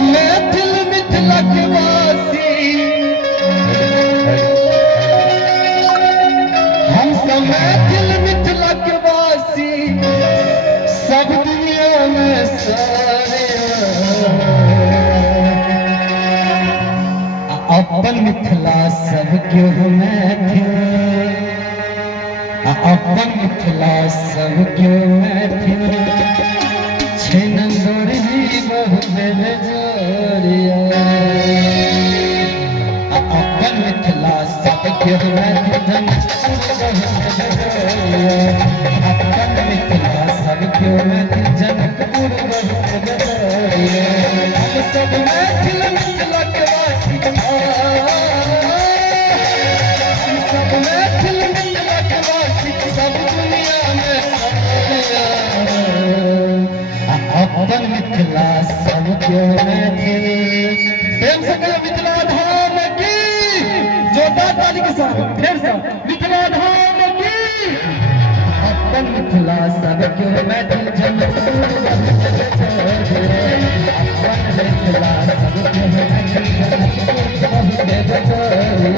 मैथिल मिथिला के वासी, हम सब मैथिल मिथिला के वासी, सब दुनिया में सारे अपन मिथिला सब क्यों मैथिल, अपन मिथिला सब क्यों मैथिल, छे नंबर ही बहुत बेजोरिया। अपन मिथिला सब क्यों मैथिल, अपन मिथिला सब क्यों मैथिल, जनकपुर बहुत बेजोरिया। हम सब मैथिल मिथिला के वासी, हम सब मैथिल मिथिला के वासी, सब दुनिया में सारे अपन मिथिला सब क्यों मैथिल। प्रेम से कहो मिथिला धाम की, जोरदार ताली के साथ फिर से मिथिला धाम की। अपन मिथिला सब क्यों मैथिल, जनकपुर अपन मिथिला सब क्यों मैथिल, जनकपुर बेजोरिया।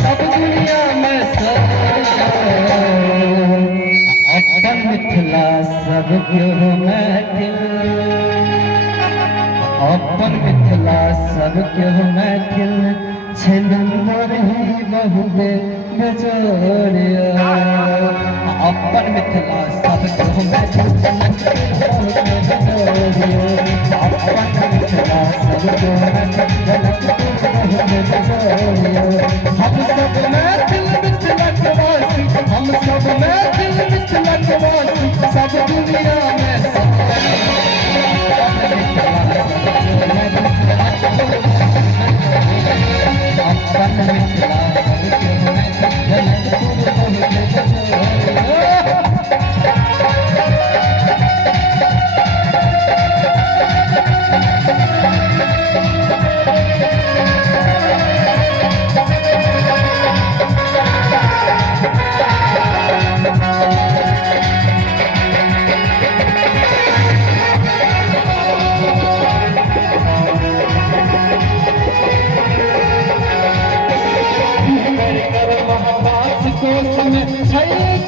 सब दुनिया में अपन मिथिला सब क्यों मैथिल, अपन मिथिला सब क्यों मैथिल, छे नंबर ही बहु बेजोरिया। अपन मिथिला सब क्यों मैथिल, अपन मिथिला सब क्यों मैथिल, हम सब मैथिल मिथिला के वासी, हम सब मैथिल मिथिला के वासी, सब दुनिया में अपन मिथिला सब क्यों मैथिल,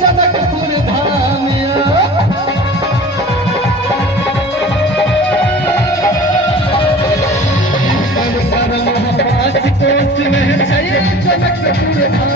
जनकपुर धाम जनकपुर